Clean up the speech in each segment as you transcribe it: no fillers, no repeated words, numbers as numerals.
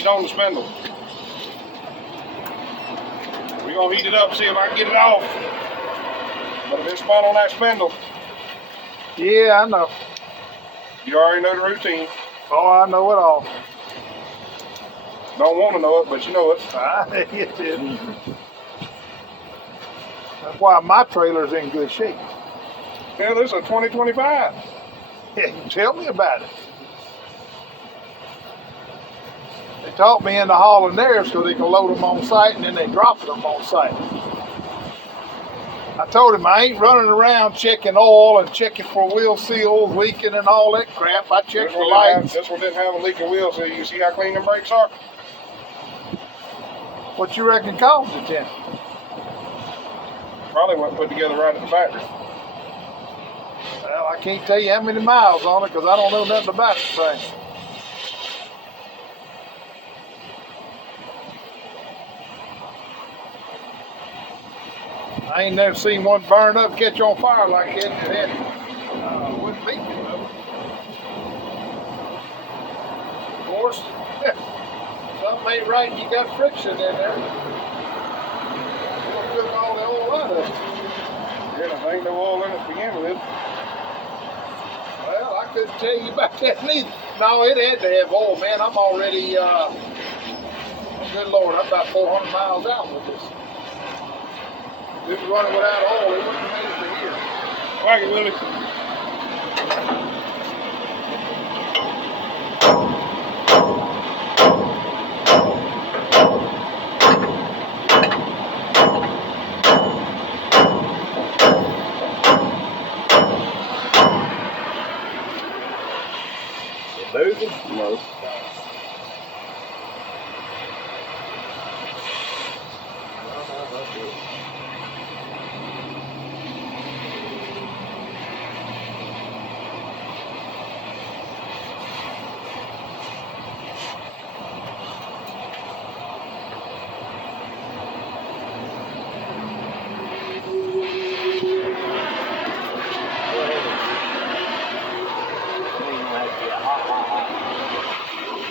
seized on the spindle. We're gonna heat it up, see if I can get it off. But if it's spun on that spindle. Yeah, I know. You already know the routine. Oh, I know it all. Don't want to know it, but you know it. It is. That's why my trailer's in good shape. Yeah, this is a 2025. Yeah, tell me about it. They taught me into hauling theirs so they can load them on site and then they drop them on site. I told him I ain't running around checking oil and checking for wheel seals leaking and all that crap. I check for lights. This one didn't have a leaking wheel, so you see how clean them brakes are? What you reckon caused it then? Probably wasn't put together right at the factory. Well, I can't tell you how many miles on it because I don't know nothing about the thing. I ain't never seen one burn up, catch on fire like that. Wouldn't be good though. Of course, something ain't right. You got friction in there. You'll cook all the oil out of it. Yeah, there ain't no oil in it to begin with. Well, I couldn't tell you about that neither. No, it had to have oil, man. I'm already, good Lord, I'm about 400 miles out with this. If it was running without oil, it wouldn't have made it to here. Like it, Willie. Moving? No.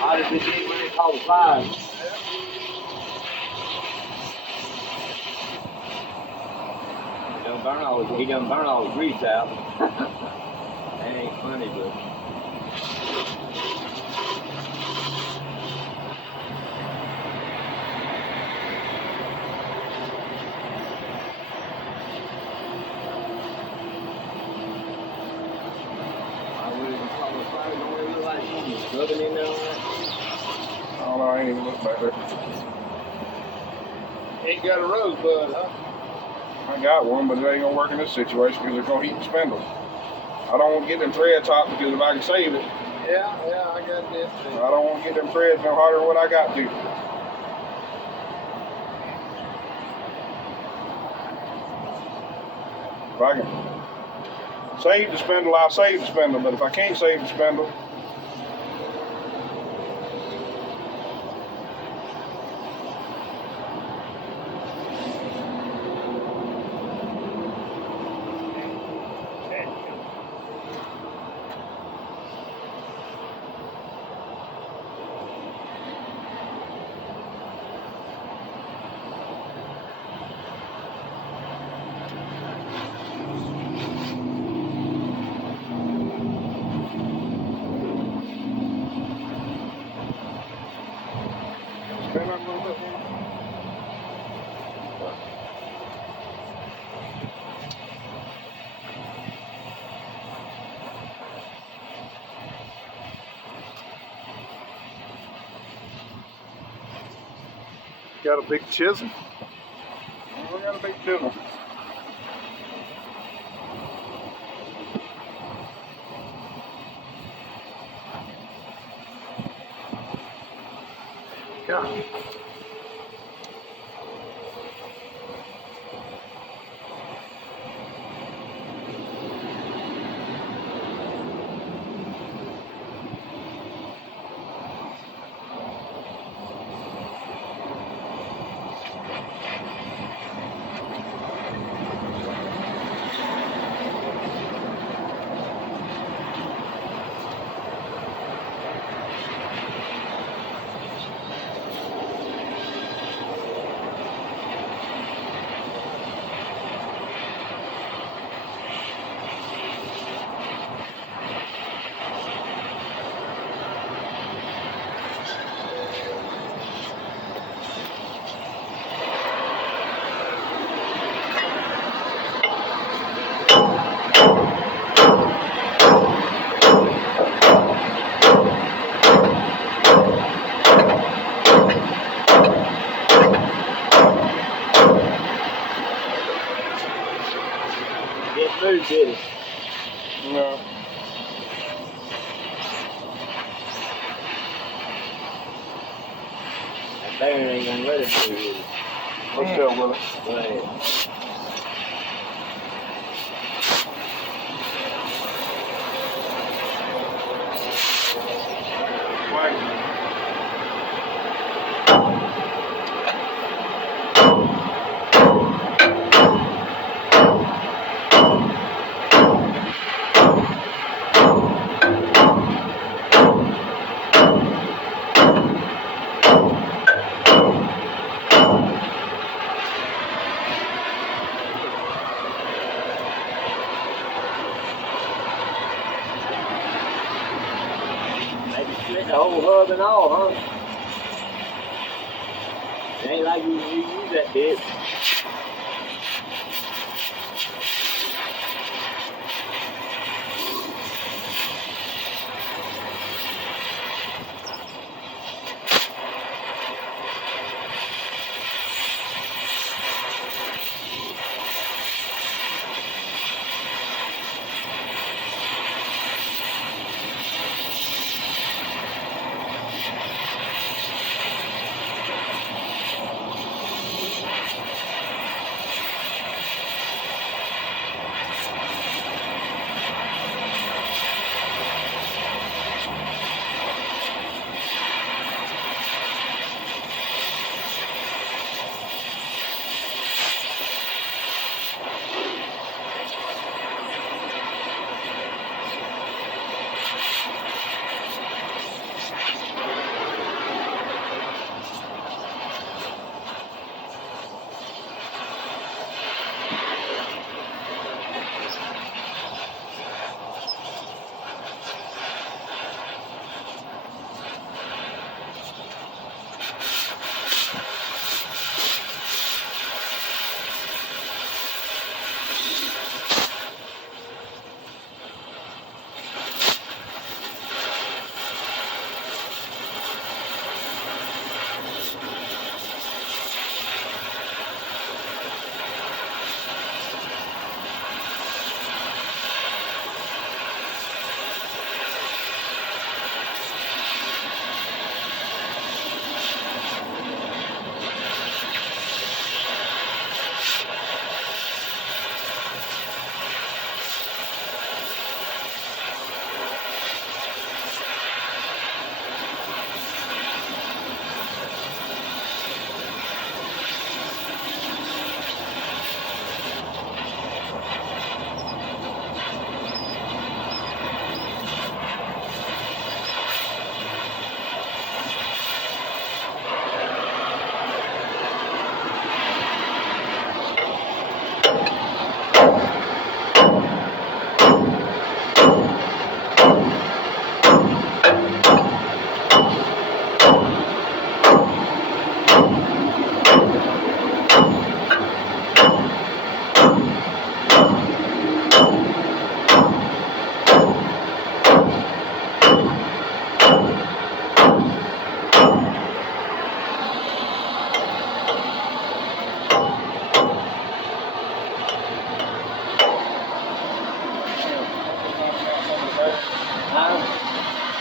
How did this thing when they call the fire? He done burn all the grease out. That ain't funny, but I wouldn't call the fire. Don't really look like he's rubbing in there on that. I don't know, I ain't even looked back there. Ain't got a rosebud, huh? I got one, but it ain't gonna work in this situation because it's gonna heat the spindle. I don't want to get them threads hot because if I can save it, Yeah, I got that too. I don't want to get them threads no hotter than what I got to. If I can save the spindle, I'll save the spindle, but if I can't save the spindle, spin up a little bit. Got a big chisel. I got a big chisel. Yeah. City. No. That thing ain't gonna let it do it. What's that, Willie? Go ahead. Like, Maybe split the whole hub and all, huh? It ain't like you use that bitch.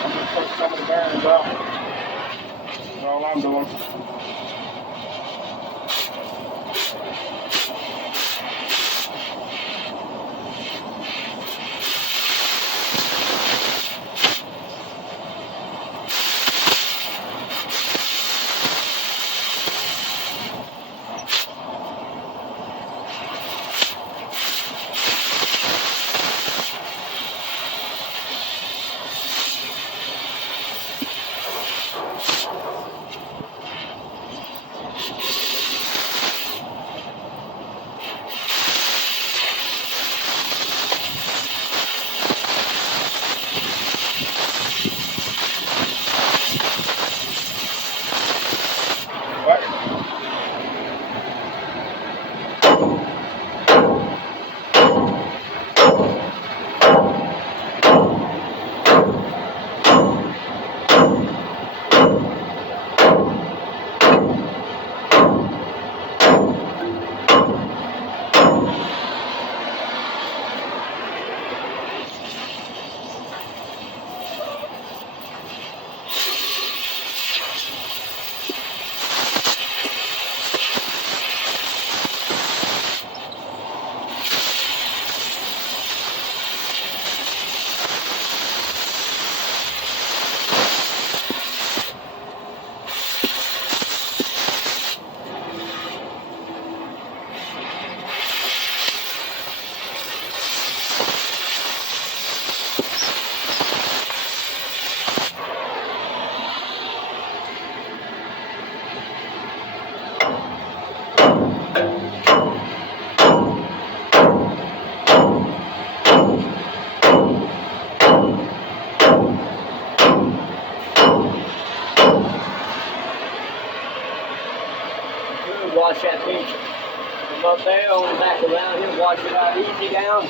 I'm just putting some of the bearings out. That's all I'm doing. watch that piece from up there on the back around here, watch it out easy down.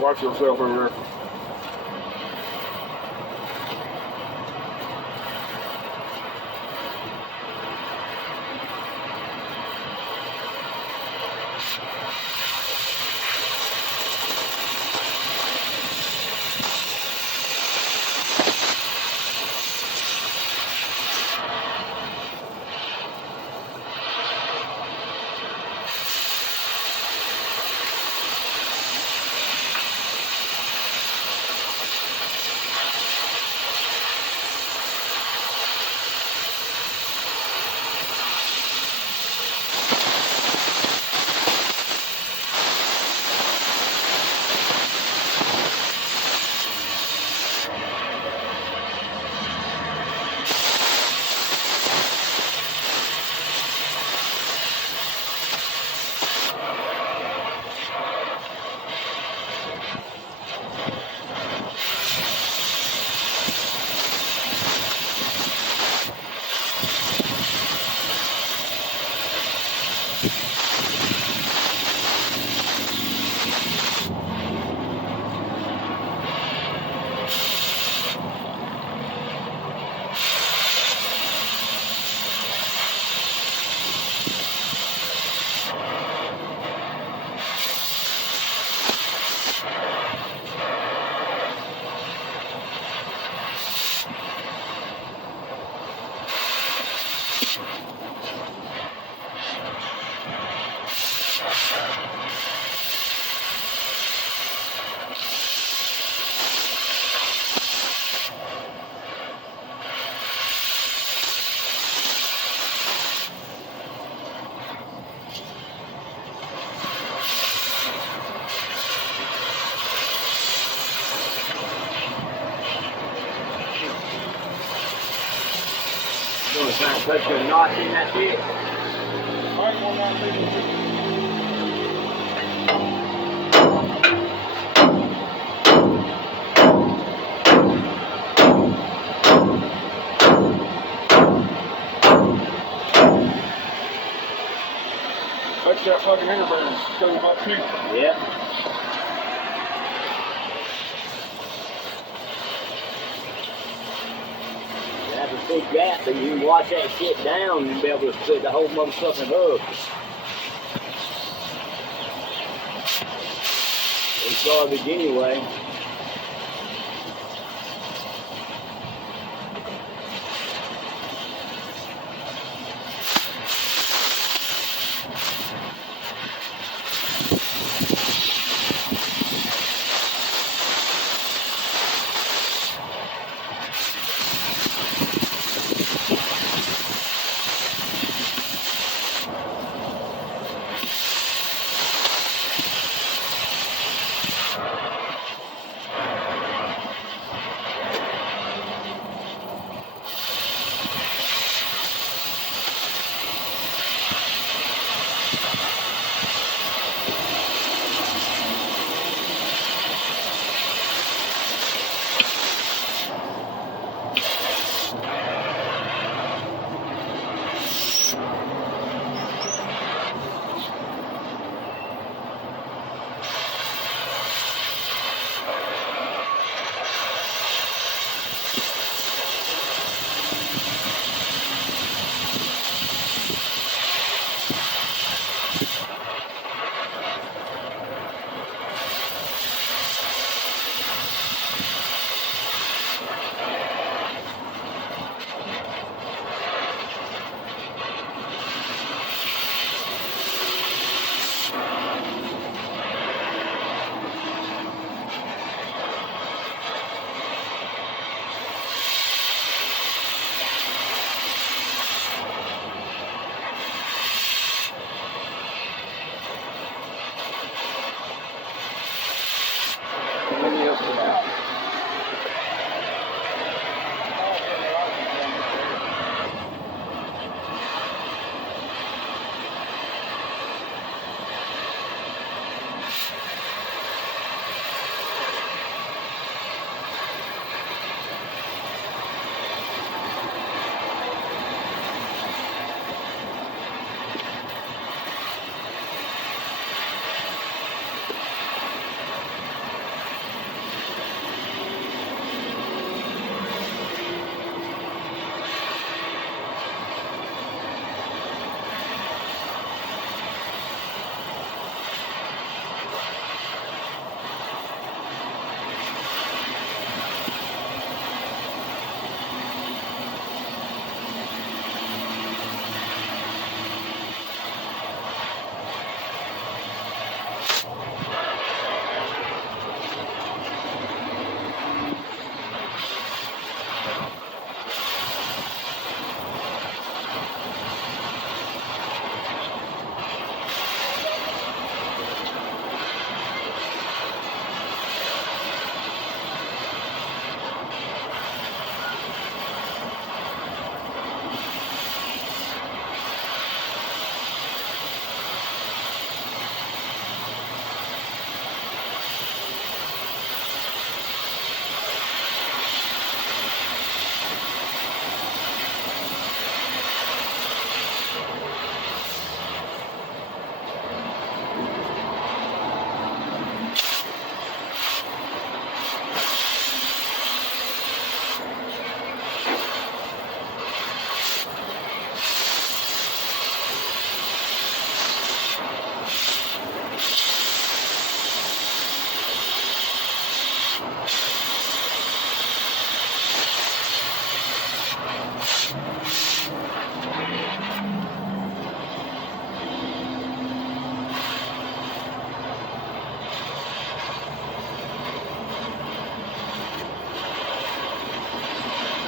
Watch yourself over there. Gonna try and put your notch in that bit. Alright, going down there. Touch that fucking handlebar. It's going about two. Yeah. That's a big gap, but you can watch that shit down and be able to split the whole motherfucking hub. It's garbage anyway.